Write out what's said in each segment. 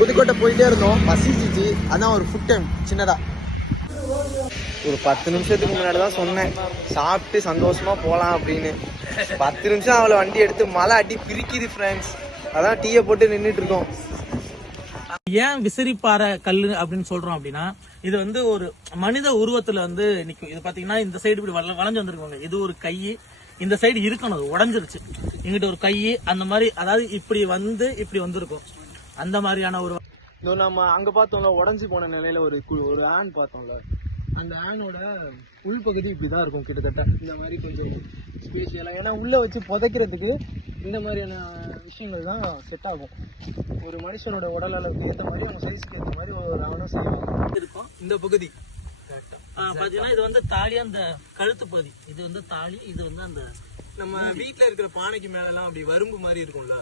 புதுக்கோட்டை போயிட்டே இருந்தோம், பசிச்சிச்சு. அதான் ஒரு ஃபுட் டைம் சின்னதா ஒரு 10 நிமிஷத்துக்கு முன்னாடி தான் சொன்னேன் சாப்பிட்டு சந்தோஷமா போகலாம் அப்படின்னு. 10 நிமிஷம் அவளை வண்டி எடுத்து மழை அடி பிரிக்குது ஃப்ரெண்ட்ஸ். அதான் டீயை போட்டு நின்றுட்டு இருக்கோம். ஏன் விசிறிப்பாறை கல்லு அப்படின்னு சொல்றோம் அப்படின்னா, இது வந்து ஒரு மனித உருவத்துல வந்து நிக்கும். இது பாத்தீங்கன்னா இந்த சைடு இப்படி வளைஞ்சு வந்திருக்காங்க. இது ஒரு கை, இந்த சைடு இருக்கணும், அது உடஞ்சிருச்சு. இங்கிட்ட ஒரு கை அந்த மாதிரி, அதாவது இப்படி வந்து இப்படி வந்திருக்கும். அந்த மாதிரியான ஒரு நம்ம அங்க பார்த்தோம்ல உடஞ்சி போன நிலையில ஒரு ஆன் பார்த்தோம்ல, அந்த ஆனோட உள்பகுதி இப்படிதான் இருக்கும் கிட்டத்தட்ட. இந்த மாதிரி கொஞ்சம் ஸ்பேஷியலா, ஏன்னா உள்ள வச்சு புதைக்கிறதுக்கு இந்த மாதிரியான விஷயங்கள் தான் செட் ஆகும். ஒரு மனுஷனோட உடல் அளவுக்கு ஏற்ற மாதிரி, அவங்க சைஸ்க்கு ஏற்ற மாதிரி ஒரு அவனும் செய்வாங்க. இருக்கும் இந்த பகுதி பாத்தீங்கன்னா இது வந்து தாலி, அந்த கழுத்து பகுதி. இது வந்து தாலி, இது வந்து அந்த நம்ம வீட்டுல இருக்கிற பானைக்கு மேல எல்லாம் அப்படி வரும்பு மாதிரி இருக்கும்ல,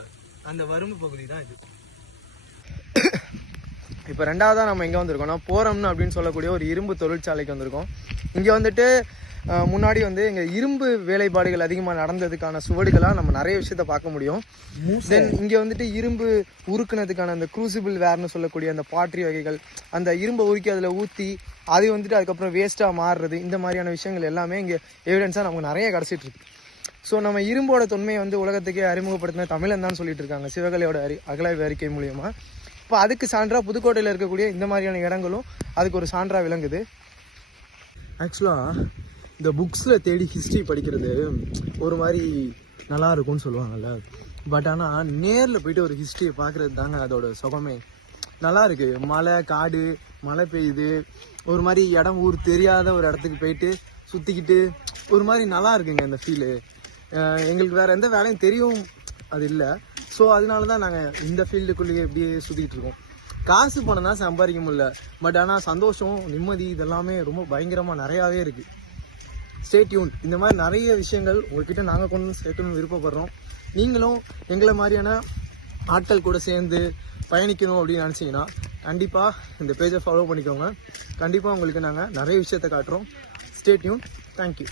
அந்த வரும்பு பகுதி தான் இது. இப்போ ரெண்டாவதா நம்ம எங்கே வந்திருக்கோம்னா, போரம்னு அப்படின்னு சொல்லக்கூடிய ஒரு இரும்பு தொழிற்சாலைக்கு வந்திருக்கோம். இங்கே வந்துட்டு முன்னாடி வந்து இங்கே இரும்பு வேலைப்பாடுகள் அதிகமாக நடந்ததுக்கான சுவடுகளாக நம்ம நிறைய விஷயத்த பார்க்க முடியும். தென் இங்கே வந்துட்டு இரும்பு உருக்குனதுக்கான அந்த க்ரூசிபிள் வேர்னு சொல்லக்கூடிய அந்த பாட்ரி வகைகள், அந்த இரும்பை உருக்கி அதில் ஊற்றி அது வந்துட்டு அதுக்கப்புறம் வேஸ்ட்டாக மாறுறது, இந்த மாதிரியான விஷயங்கள் எல்லாமே இங்கே எவிடன்ஸாக நமக்கு நிறைய கிடச்சிட்டு இருக்கு. ஸோ நம்ம இரும்போட தொன்மையை வந்து உலகத்துக்கே அறிமுகப்படுத்தின தமிழன் தான் சொல்லிட்டு இருக்காங்க சிவகலையோட அகலாய்வு அறிக்கை மூலியமாக. இப்போ அதுக்கு சான்றாக புதுக்கோட்டையில் இருக்கக்கூடிய இந்த மாதிரியான இடங்களும் அதுக்கு ஒரு சான்றாக விளங்குது. ஆக்சுவலாக இந்த புக்ஸில் தேடி ஹிஸ்ட்ரி படிக்கிறது ஒரு மாதிரி நல்லா இருக்கும்னு சொல்லுவாங்கல்ல, பட் ஆனால் நேரில் போயிட்டு ஒரு ஹிஸ்ட்ரியை பார்க்குறது தாங்க அதோட சுகமே. நல்லா இருக்குது. மலை, காடு, மழை பெய்யுது, ஒரு மாதிரி இடம் ஊர் தெரியாத ஒரு இடத்துக்கு போயிட்டு சுற்றிக்கிட்டு ஒரு மாதிரி நல்லா இருக்குங்க இந்த ஃபீலு. எங்களுக்கு வேறு எந்த வேலையும் தெரியும் அது இல்லை. ஸோ அதனால தான் நாங்கள் இந்த ஃபீல்டுக்குள்ளேயே எப்படியே சுற்றிக்கிட்டு இருக்கோம். காசு பணம் தான் சம்பாதிக்க முடியல, பட் ஆனால் சந்தோஷம், நிம்மதி இதெல்லாமே ரொம்ப பயங்கரமாக நிறையாவே இருக்குது. Stay tune. இந்த மாதிரி நிறைய விஷயங்கள் உங்கள்கிட்ட நாங்கள் கொண்டு சேர்க்கணும்னு விருப்பப்படுறோம். நீங்களும் எங்களை மாதிரியான ஆட்கள் கூட சேர்ந்து பயணிக்கணும் அப்படின்னு நினச்சிங்கன்னா கண்டிப்பாக இந்த பேஜை ஃபாலோ பண்ணிக்கோங்க. கண்டிப்பாக உங்களுக்கு நாங்கள் நிறைய விஷயத்தை காட்டுறோம். Stay tune. தேங்க்யூ.